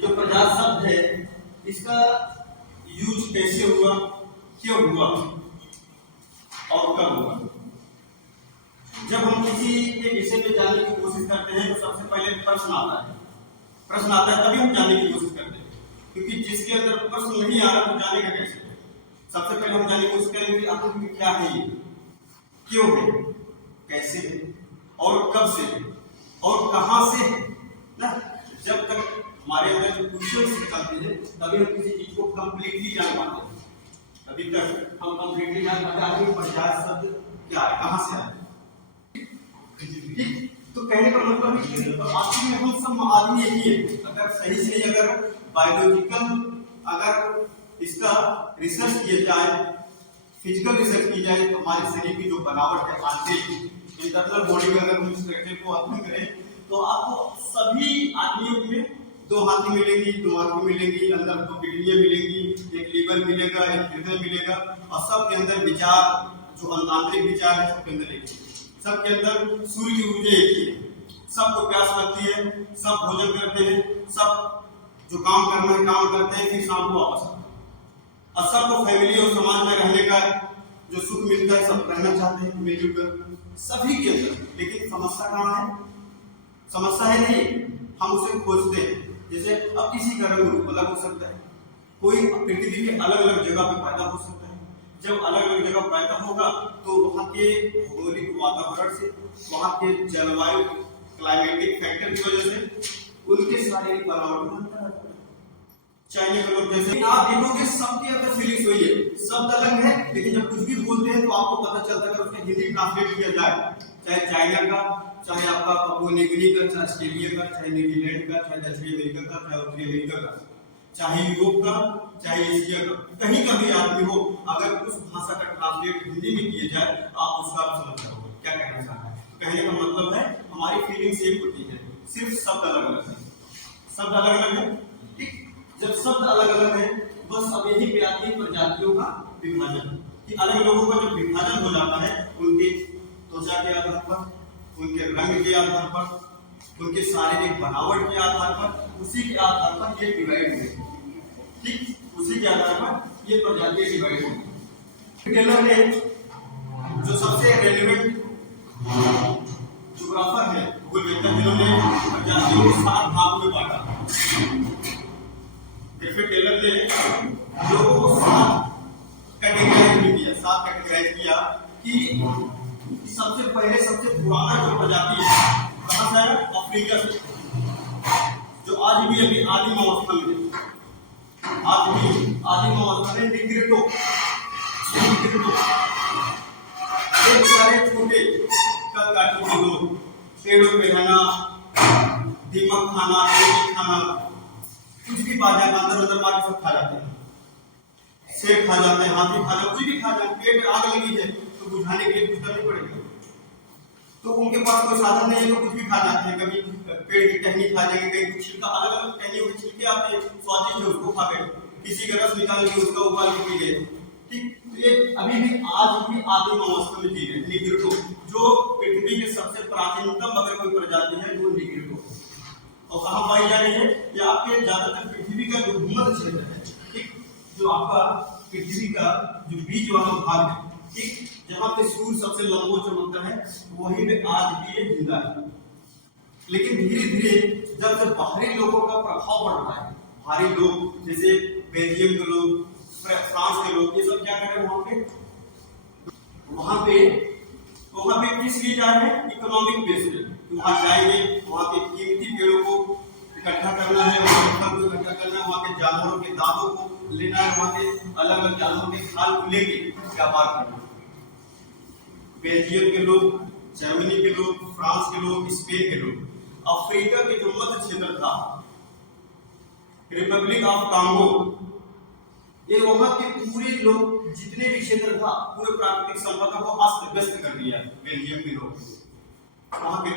ये जो प्रजात शब्द है इसका यूज कैसे हुआ, क्यों हुआ और कब हुआ। जब हम किसी के विषय पे जानने की कोशिश करते हैं तो सबसे पहले प्रश्न आता है तभी हम जानने की कोशिश करते हैं, क्योंकि जिसके अंदर प्रश्न नहीं आ रहा तो जानेगा कैसे। सबसे पहले हम जानने की कोशिश करेंगे आखिर क्या है ये, क्यों है, कैसे है और कब से है और कहां से है ना। जब तक हमारे अंदर जो क्वेश्चन चलते हैं तभी हम किसी चीज को कंप्लीटली जान पाते हैं। अभी तक हम कंप्लीटली जान पाते हैं आखिर प्रजात शब्द क्या है, कहां से आया। तो कहने का मतलब है कि आखिर में हम सब आदमी यही है। अगर सही अगर बायोलॉजिकल अगर इसका रिसर्च किया जाए, फिजिकल रिसर्च की जाए, तो हमारे शरीर की जो बनावट है आंतरिक इंटरनल बॉडी में अगर हम स्ट्रक्चर को अध्ययन करें तो आपको सभी आदमियों में दो हाथी मिलेंगी, दो आंखें मिलेंगी, अंदर दो किडनियां मिलेंगी, एक लीवर मिलेगा, एक हृदय मिलेगा, और सबके अंदर विचार जो आंतरिक विचार है सबके अंदर एक है। सबके अंदर सूर्य की ऊर्जा एक ही है। सबको प्यास लगती है, सब भोजन करते हैं, सब जो काम करना है काम करते हैं, फिर शाम को वापस आते हैं। और सबको फैमिली और समाज में रहने का जो सुख मिलता है, सब रहना चाहते हैं मिलजुल कर सभी के अंदर। लेकिन समस्या कहाँ है? समस्या है नहीं, हम उसे खोजते हैं। जैसे अब किसी का रंग रूप अलग हो सकता है, कोई पृथ्वी के अलग अलग जगह पे पैदा हो सकता है। जब अलग अलग जगह पैदा होगा तो वहाँ के भौगोलिक वातावरण से, वहाँ के जलवायु क्लाइमेटिक फैक्टर की वजह से उनके शारीरिक बनावट में अंतर आता है। चाइना के लोग जैसे आप देखोगे सबके अंदर फीलिंग्स वही है, शब्द अलग है लेकिन जब कुछ भी बोलते हैं तो आपको पता चलता है। अगर उसका हिंदी ट्रांसलेट किया जाए, चाहे चाइना का, चाहे आपका पपुआ न्यू गिनी का, चाहे ऑस्ट्रेलिया का, चाहे न्यूजीलैंड का, चाहे दक्षिण अमेरिका का, चाहे उत्तरी अमेरिका का, चाहे यूरोप का, चाहे एशिया का, कहीं का भी आदमी हो, अगर उस भाषा का ट्रांसलेट हिंदी में किया जाए आप उसका अर्थ समझ जाओगे क्या कहना चाहता है। कहने का मतलब है हमारी फीलिंग्स एक होती है, सिर्फ शब्द अलग अलग है। शब्द अलग अलग है, ठीक। जब शब्द अलग अलग है बस अब यही पे आती है प्रजातियों का विभाजन, कि अलग लोगों का जब विभाजन हो जाता है उनके त्वचा के आधार पर, उनके रंग के आधार पर, उनके शारीरिक बनावट के आधार पर, उसी के आधार पर ये डिवाइड हुए, ठीक। उसी के आधार पर ये प्रजातियां डिवाइड हुई। टेलर ने जो सबसे रेलेवेंट ज्योग्राफर है भूगोलवेत्ता, जिन्होंने प्रजातियों को 7 भाग में बांटा। टेलर ने लोगों को 7 कैटेगराइज किया कि सबसे पहले सबसे पुराना जो प्रजाति है कहां से आया? अफ्रीका से, जो आज भी अभी आदिम अवस्था में है। आज भी आदिम अवस्था में निग्रिटो एक सारे छोटे कद काटे हुए लोग, पेड़ों पे रहना, दीमक खाना, कुछ भी पा जाए अंदर मार के सब खा जाते हैं। शेर खा जाते हैं, हाथी खा जाते, कुछ भी खा जाते। पेट में आग लगी है तो बुझाने के लिए कुछ करना पड़ेगा, तो उनके पास कोई साधन नहीं है तो कुछ भी खा जाते हैं। कभी पेड़ की टहनी खा जाएंगे, कहीं कुछ छिलका, अलग अलग टहनियों के छिलके आते हैं स्वादिष्ट है, उसको खा गए। किसी का रस निकाल के उसका उबाल के पी गए, ठीक। ये अभी भी आज भी आदिम अवस्था में जी रहे हैं। निग्रिटो जो पृथ्वी के सबसे प्राचीनतम अगर कोई प्रजाति है वो निग्रिटो, और कहाँ पाई जा रही है? ये आपके ज्यादातर पृथ्वी का जो भूमध्य क्षेत्र है, ठीक, जो आपका पृथ्वी का जो बीच वाला भाग है, ठीक, जहाँ पे सूर्य सबसे लंबो चमकता है, वहीं पे आज भी ये जिंदा है। लेकिन धीरे धीरे जब से बाहरी लोगों का प्रभाव बढ़ रहा है, बाहरी लोग जैसे बेल्जियम के लोग, फ्रांस के लोग, ये सब क्या कर रहे हैं वहां पे किस लिए जा रहे हैं? इकोनॉमिक बेस पे। वहां जाएंगे, वहां के कीमती पेड़ों को इकट्ठा करना है, वहां के फल को इकट्ठा करना है, वहां के जानवरों के दांतों को लेना है, वहां के अलग अलग जानवरों के खाल को लेके व्यापार करना है। बेल्जियम के लोग, जर्मनी के लोग, फ्रांस के लोग, स्पेन के लोग, अफ्रीका के जो मध्य क्षेत्र था, रिपब्लिक ऑफ कांगो, ये वहां के पूरे लोग जितने भी क्षेत्र था पूरे प्राकृतिक संपदा को अस्त व्यस्त कर दिया। बेल्जियम के लोग, वहां के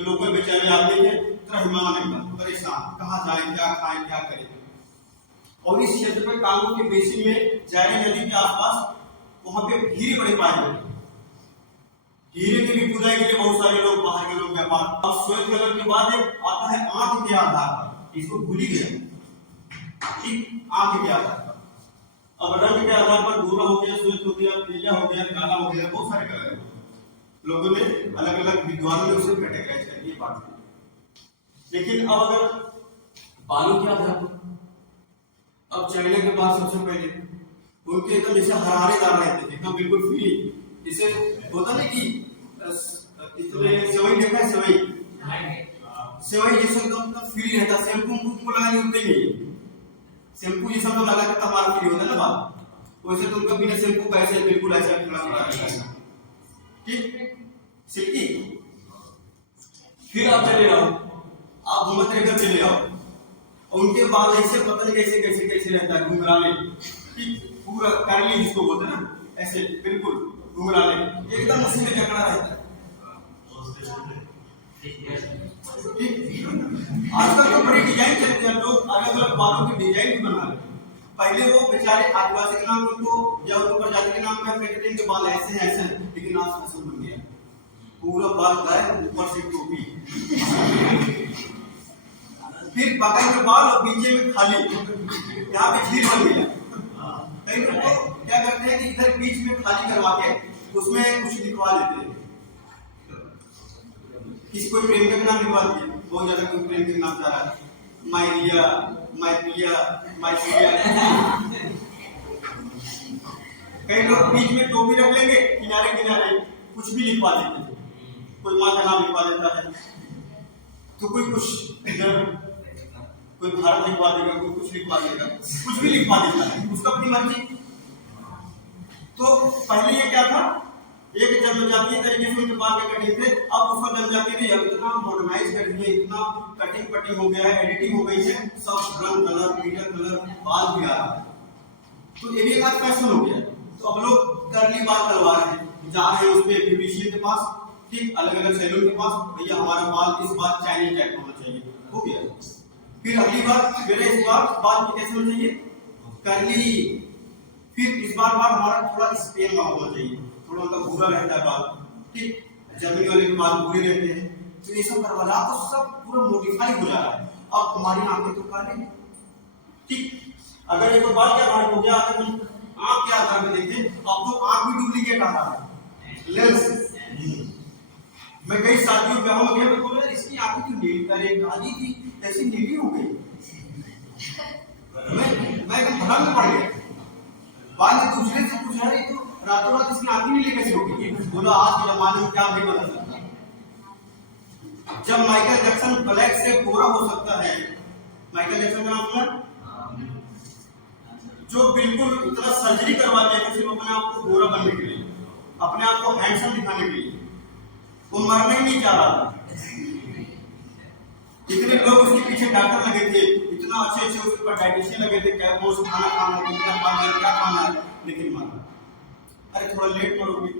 लोकल बेचारे आदमी थे त्रहिमान एकदम परेशान, कहाँ जाए, क्या खाएं, क्या करें। और इस क्षेत्र में कांगो के बेसिन में जायरे नदी के आसपास वहां पे हीरे बड़े पाए जाते हैं। हीरे की भी खुदाई के लिए बहुत सारे लोग, बाहर के लोग व्यापार। अब श्वेत कलर के बाद आता है आंख के आधार पर, इसको भूल ही गया। ठीक, आंख के आधार पर, अब रंग के आधार पर गोरा हो गया, श्वेत हो गया, पीला हो गया, काला हो गया, बहुत सारे कलर हैं। लोगों ने अलग अलग विद्वानों ने उसे कैटेगराइज करके बांट दिया। लेकिन अब अगर बालों के आधार पर, अब चाइना के बाद सबसे पहले उनके एकदम जैसे हरारेदार रहते थे, एकदम बिल्कुल फ्री, जैसे होता ना कि इसमें सेवई देखा है, सेवई जैसे एकदम फ्री रहता, शैम्पू को लगा नहीं उठते नहीं, शैम्पू ये सब तो लगा के हमारा फ्री होता है ना बाल, वैसे तो उनका बिना शैम्पू का ऐसे बिल्कुल ऐसा खड़ा रहता है। ठीक, सिल्की। फिर आप चले आओ, आप घूमत रहकर चले आओ, और उनके बाल ऐसे पता नहीं कैसे कैसे कैसे रहता है, घुंघराले। ठीक, पूरा कर्ली जिसको बोलते हैं ना, ऐसे बिल्कुल घुंघराले, एकदम उसी में जकड़ा रहता है। आजकल तो बड़ी डिजाइन चलती है, लोग अलग अलग बालों की डिजाइन भी बना रहे हैं। पहले वो बेचारे आदिवासी के नाम उनको या उनको प्रजाति के नाम पे कहते थे कि बाल ऐसे हैं ऐसे हैं, लेकिन आज फैशन बन गया, पूरा बाल गायब, ऊपर से टोपी, फिर बगल में बाल और बीच में खाली, यहाँ पे झील बन गया। कई लोग तो क्या करते हैं कि इधर बीच में खाली करवा के उसमें कुछ लिखवा लेते हैं, किसी कोई प्रेम का नाम लिखवा दिए, बहुत ज्यादा कोई प्रेम के नाम जा रहा है, माइरिया, माइपिया, माइसिया। कई लोग बीच में टोपी रख लेंगे, किनारे किनारे कुछ भी लिखवा देते हैं, कोई माँ का नाम लिखवा देता है, तो कोई कुछ इधर कोई भारत लिखवा देगा, कोई कुछ लिखवा देगा, कुछ भी लिखवा देता है, उसका अपनी मर्जी। तो पहले ये क्या था, एक जनजातीय तरीके से उनके बाल के कटिंग थे, अब उसका जनजातीय नहीं, अब इतना मॉडर्नाइज कर दिया, इतना कटिंग पटिंग हो गया है, एडिटिंग हो गई है, सब रंग कलर, पीटर कलर, बाल भी आ रहा है, तो ये भी एक आध फैशन हो गया। तो अब लोग कर्ली बाल करवा रहे हैं, जा रहे हैं उस पे ब्यूटिशियन के पास, ठीक, अलग अलग सैलून के पास, भैया हमारा बाल इस बार चाइनीज टाइप होना चाहिए, हो गया। फिर अगली बार मेरा इस बार बाल कैसे होना चाहिए, कर्ली। फिर इस बार हमारा थोड़ा स्पेन वाला होना चाहिए, थोड़ा उनका भूरा रहता है बाल, ठीक, जर्मनी वाले के बाल भूरे रहते हैं, तो ये सब करवाना तो सब पूरा मॉडिफाई हो जा रहा है। अब हमारी आंखें तो काले, ठीक, अगर ये तो बाल क्या आधार हो गया, अगर हम आंख के आधार में देखें, अब तो आंख भी डुप्लीकेट आ रहा है, लेंस। मैं कई शादियों ब्याहों में गया, बोला यार इसकी आंखें तो नीली, अरे काली थी ऐसी नीली हो गई, मैं एकदम भ्रम में पड़ गया। बाद में दूसरे से पूछा, रही तो रातों रात इसकी आंखें नीली कैसे हो गई? बोला आज के जमाने में क्या नहीं बदल सकता। जब माइकल जैक्सन ब्लैक से गोरा हो सकता है, माइकल जैक्सन का नाम सुना, जो बिल्कुल इतना सर्जरी करवा दिया सिर्फ अपने आप को गोरा बनने के लिए, अपने आप को हैंडसम दिखाने के लिए, वो मरना ही नहीं चाह रहा था। इतने लोग उसके पीछे डॉक्टर लगे थे, इतना अच्छे अच्छे उसके ऊपर डाइटिशियन लगे थे, क्या कौन सा खाना खाना है, कितना खाना है, क्या खाना है, लेकिन मारा। अरे थोड़ा लेट मरोगे,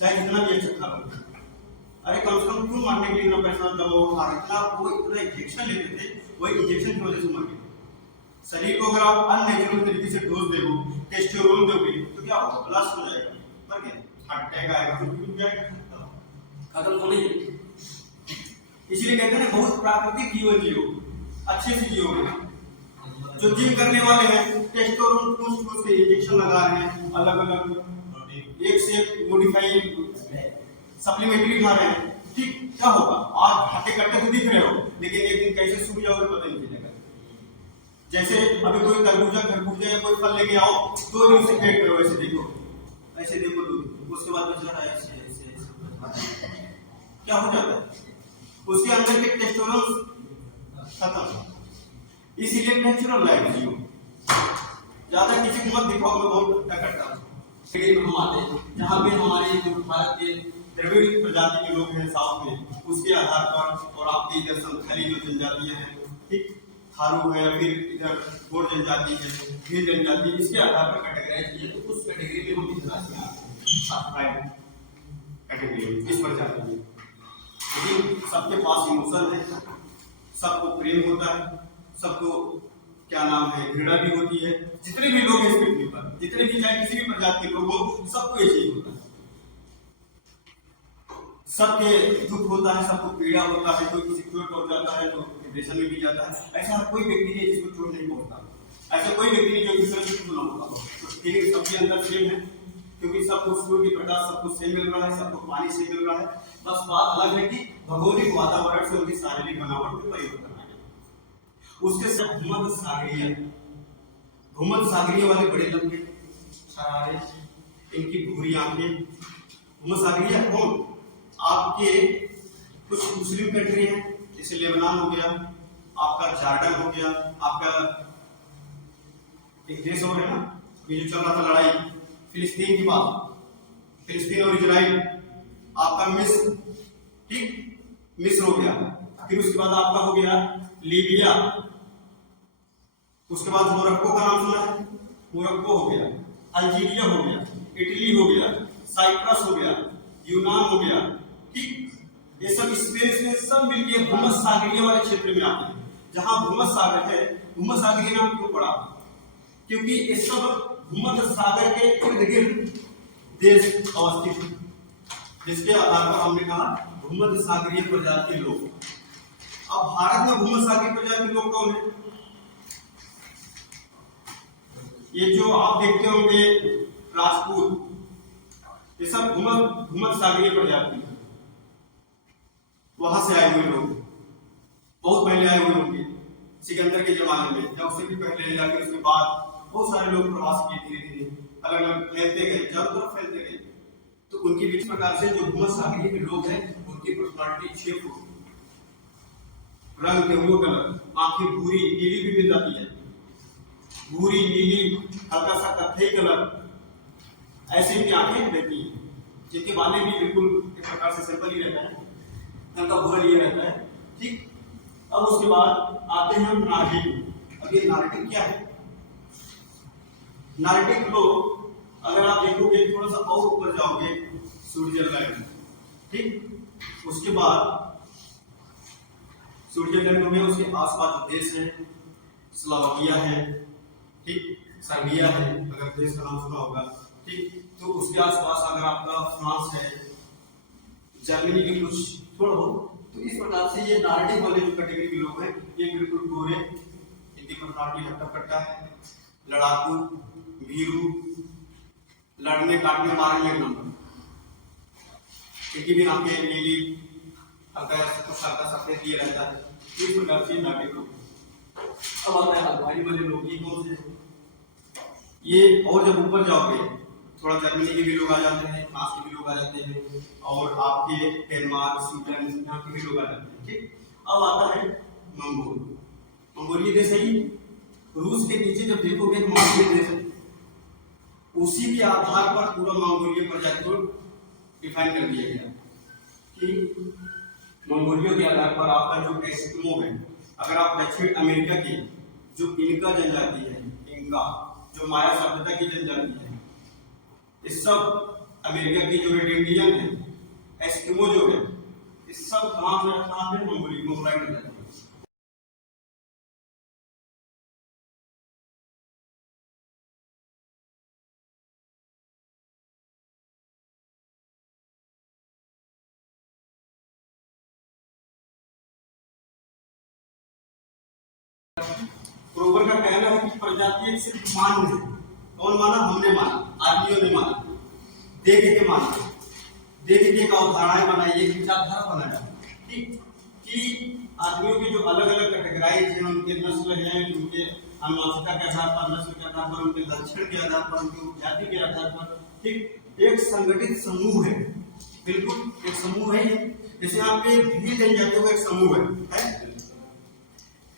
चाहे कितना भी अच्छा खा लो, अरे कम से कम क्यों मारने के लिए इतना पैसा दबाओ खा, इतना वो इतना इंजेक्शन लेते थे, वही इंजेक्शन की वजह से मर गए। शरीर को अगर आप अननेचुरल तरीके से डोज दोगे, टेस्टोस्टेरोन दोगे, तो क्या होगा, ब्लास्ट हो जाएगा, मर गए, हार्ट अटैक आएगा, कुछ भी जाएगा, खत्म हो नहीं। इसलिए कहते हैं बहुत प्राकृतिक जीवन जियो, अच्छे से जियो। जो जिम करने वाले हैं, टेस्टोस्टेरोन पूछ के इंजेक्शन लगा रहे हैं, अलग अलग एक से एक मॉडिफाइड सप्लीमेंट्री खा रहे हैं, ठीक, क्या होगा, आज हट्टे कट्टे तो दिख रहे हो, लेकिन एक दिन कैसे सूख जाओगे पता नहीं चलेगा। जैसे अभी कोई खरबूजा या कोई फल लेके आओ, 2 दिन से वेट करो, ऐसे देखो 2 दिन, उसके बाद बेचारा ऐसे क्या हो जाता है, उसके अंदर के टेस्टोस्टेरोन खत्म। इसीलिए नेचुरल लाइफ जियो, ज्यादा किसी को मत दिखाओ, मैं बहुत क्या करता हूँ। हम आते हैं जहाँ पे हमारे जो भारत के द्रविड़ प्रजाति के लोग हैं साउथ में, उसके आधार पर, और आपके इधर संथाली जो जनजातियां हैं, ठीक, थारू है, फिर इधर गोर जनजाति है, भील जनजाति, इसके आधार पर कैटेगराइज किए, तो उस कैटेगरी में हम इस राशि में आते हैं, कैटेगरी इस प्रजाति में। लेकिन सबके पास इमोशन है, सबको प्रेम होता है, सबको क्या नाम है, घृणा भी होती है। जितने भी लोग हैं इस पृथ्वी पर, जितने भी चाहे किसी भी प्रजाति के लोग हो, सबको ये चीज होता है, सबके दुख होता है, सबको पीड़ा होता है, कोई किसी चोट पहुंच जाता है तो डिप्रेशन में भी जाता है। ऐसा हर कोई व्यक्ति नहीं जिसको चोट नहीं पहुंचता, ऐसा कोई व्यक्ति नहीं जो किसी से सुना होगा। तो फीलिंग सबके अंदर सेम है, क्योंकि सबको सूर्य की प्रकाश सबको सेम मिल रहा है, सबको पानी से मिल रहा है। बस बात अलग है कि भौगोलिक वातावरण से उनकी शारीरिक बनावट में परिवर्तन आ गया। उसके साथ भूमध्य सागरीय वाले बड़े लंबे शरारे, इनकी भूरी आंखें। भूमध्य सागरीय कौन? आपके कुछ मुस्लिम कंट्री हैं, जैसे लेबनान हो गया, आपका जॉर्डन हो गया, आपका एक देश हो गया ना ये जो चल रहा था लड़ाई फिलिस्तीन की बात, फिलिस्तीन और इजराइल, आपका मिस्र, ठीक, मिस्र हो गया। फिर उसके बाद आपका हो गया लीबिया, उसके बाद मोरक्को का नाम सुना है, मोरक्को हो गया, अल्जीरिया हो गया, इटली हो गया, साइप्रस हो गया, यूनान हो गया, ठीक। ये सब स्पेस में सब मिलकर भूमध्य सागरीय वाले क्षेत्र में आते हैं। जहां भूमध्य सागर है, भूमध्य सागरीय नाम क्यों पड़ा? क्योंकि ये सब भूमध्य सागर के इर्द गिर्द देश अवस्थित है, जिसके आधार पर हमने कहा भूमध्य सागरीय प्रजाति लोग। अब भारत में भूमध्य सागरीय प्रजाति लोग कौन है? ये जो आप देखते होंगे राजपूत, ये सब भूमध्य सागरीय प्रजाति है, वहां से आए हुए लोग, बहुत पहले आए हुए होंगे सिकंदर के जमाने में, या उससे भी पहले, या फिर उसके बाद बहुत सारे लोग प्रवास किए, धीरे धीरे अलग अलग फैलते गए, चारों तरफ फैलते गए। तो उनके बीच प्रकार से जो भूमध्य सागरीय के लोग हैं उनकी पर्सनालिटी 6 फुट, रंग के वो कलर, आंखें भूरी नीली भी मिल जाती है, भूरी नीली, हल्का सा कत्थई कलर, ऐसी भी आंखें रहती हैं, जिनके बाले भी बिल्कुल एक प्रकार से सिंपल ही रहता है, हल्का भूरा लिए रहता है, ठीक। अब उसके बाद आते हैं हम नार्डिक। अब ये नार्डिक क्या है? नार्डिक लोग, अगर आप देखोगे थोड़ा सा और ऊपर जाओगे, स्विट्जरलैंड, ठीक, उसके बाद स्विट्जरलैंड में उसके आसपास देश है, स्लोवाकिया है, ठीक, सर्बिया है, अगर देश का नाम सुना होगा, ठीक। तो उसके आसपास अगर आपका फ्रांस है, जर्मनी के कुछ थोड़ा हो, तो इस प्रकार से ये नार्डिक वाले जो कैटेगरी के लोग हैं ये बिल्कुल गोरे, इनकी पर्सनालिटी हट्टा कट्टा है, लड़ाकू, भीरू, लड़ने काटने मारने में नंबर, इनकी भी आंखें नीली, हल्का सफेद ये रहता है, इस प्रकार से नार्डिक लोग। अब आता है अल्बानी वाले लोग, ये कौन से? ये और जब ऊपर जाओगे थोड़ा जर्मनी के भी लोग आ जाते हैं, फ्रांस के भी लोग आ जाते हैं, और आपके डेनमार्क, स्विट्जरलैंड यहाँ के भी लोग आ जाते हैं, ठीक। अब आता है मंगोल, मंगोलिया देश है, रूस के नीचे जब देखोगे मंगोलिया देश है, उसी के आधार पर पूरा मंगोलिया प्रजाति को डिफाइन कर दिया गया कि मंगोलिया के आधार पर आपका जो एस्किमो है, अगर आप दक्षिण अमेरिका की जो इनका जनजाति है, इनका जो माया सभ्यता की जनजाति है, इस सब अमेरिका की जो रेड इंडियन है, एस्किमो जो है, इस सब कहां पे मंगोलिया में जाती है। प्रोवर का कहना है कि प्रजाति एक सिर्फ मान है। कौन माना? हमने माना, आदमियों ने माना, देख के माना, देख के एक अवधारणाएं बनाई, एक विचारधारा बनाया, ठीक, कि आदमियों के जो अलग अलग कैटेगराइज हैं, उनके नस्ल हैं, उनके अनुवंशिकता के आधार पर, नस्ल के आधार पर, उनके लक्षण के आधार पर, उनकी जाति के आधार पर, ठीक, एक संगठित समूह है, बिल्कुल एक समूह है। जैसे यहाँ पे भील जनजातियों का एक समूह है?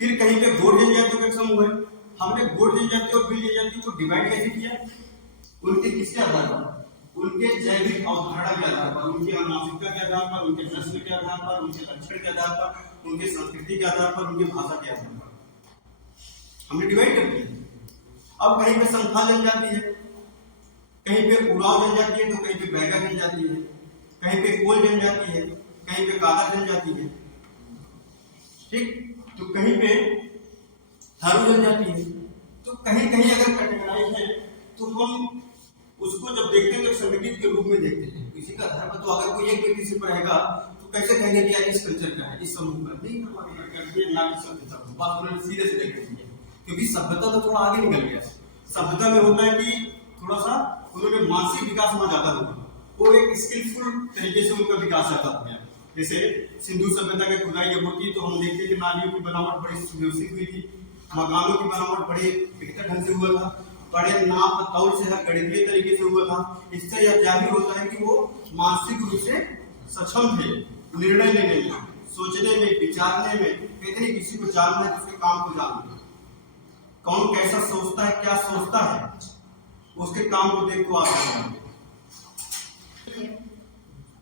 फिर कहीं पे गोंड जनजातियों का एक समूह है। हमने गोंड जनजाति और भील जनजाति को डिवाइड कैसे किया? उनके किसके आधार पर? उनके जैविक अवधारणा के आधार पर, उनकी अनुवंशिकता के आधार पर, उनके नस्ल के आधार पर, उनके लक्षण के आधार पर, उनके संस्कृति के आधार पर, उनकी भाषा के आधार पर हमने डिवाइड कर दिया। अब कहीं पे संथाल जनजाति है, कहीं पे उराव जनजाति है, तो कहीं पे बैगा जनजाति है, कहीं पे कोल जनजाति है, कहीं पे कागा जनजाति है, ठीक, तो कहीं पे थारू जनजाति है। तो कहीं कहीं अगर कैटेगराइज है तो हम उसको जब देखते हैं तो संगठित के रूप में देखते हैं। इसी का आधार पर तो अगर कोई एक व्यक्ति सिर्फ रहेगा तो कैसे कहेंगे कि यार इस कल्चर का है, इस समूह का नहीं, करके ना कि सभ्यता को बात उन्होंने सीधे सीधे कर दी, क्योंकि सभ्यता तो थोड़ा आगे निकल गया। सभ्यता में होता है कि थोड़ा सा उन्होंने मानसिक विकास होना ज्यादा होगा, वो एक स्किलफुल तरीके से उनका विकास ज्यादा हो गया। जैसे सिंधु सभ्यता के खुदाई जब होती तो हम देखते कि नालियों की बनावट बड़ी सुव्यवस्थित हुई थी, मकानों की बनावट बड़े बेहतर ढंग से हुआ था, बड़े नाप तौल से हर गणितीय तरीके से हुआ था। इससे यह जाहिर होता है कि वो मानसिक रूप से सक्षम थे, निर्णय लेने में, सोचने में, विचारने में, कहते किसी को जानना है उसके काम को जानना, कौन कैसा सोचता है, क्या सोचता है, उसके काम को देख को आगे।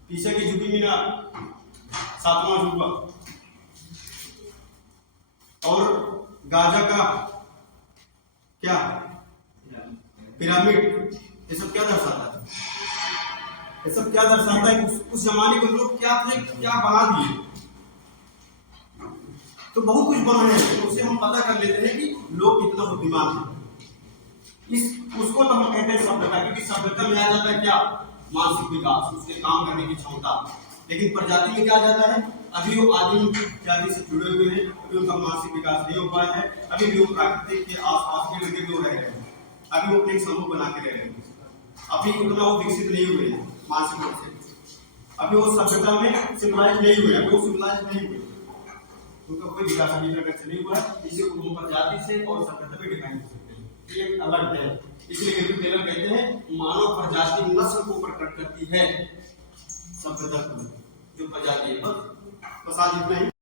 पीछे की झुकी मीनार 7वां अजूबा, और गाजा का क्या पिरामिड, ये सब क्या दर्शाता है? ये सब क्या दर्शाता है? उस जमाने के लोग क्या थे, क्या बना दिए, तो बहुत कुछ बनाए हैं, तो उसे हम पता कर लेते हैं कि लोग कितना बुद्धिमान है। इस उसको तो हम कहते हैं सभ्यता, क्योंकि सभ्यता में आ जाता है क्या, मानसिक विकास, उसके काम करने की क्षमता। लेकिन प्रजाति में क्या आ जाता है, अभी वो आदिम जाति से जुड़े हुए हैं, अभी उनका मानसिक विकास नहीं हो पाया है, अभी भी वो प्राकृतिक के आसपास के लगे हुए रह रहे हैं, अभी वो अपने समूह बना के रह रहे हैं, अभी उतना वो विकसित नहीं हुए हैं मानसिक रूप से, अभी वो सभ्यता में सिविलाइज नहीं हुए, अभी वो सिविलाइज नहीं हुए, उनका कोई विकास अभी तक से नहीं हुआ है। इसे वो प्रजाति से और सभ्यता में डिफाइन कर सकते हैं, ये अलग है। इसलिए गेटू टेलर कहते हैं मानव प्रजाति नस्ल को प्रकट करती है, सभ्यता को जो प्रजाति है। बस आज इतना ही।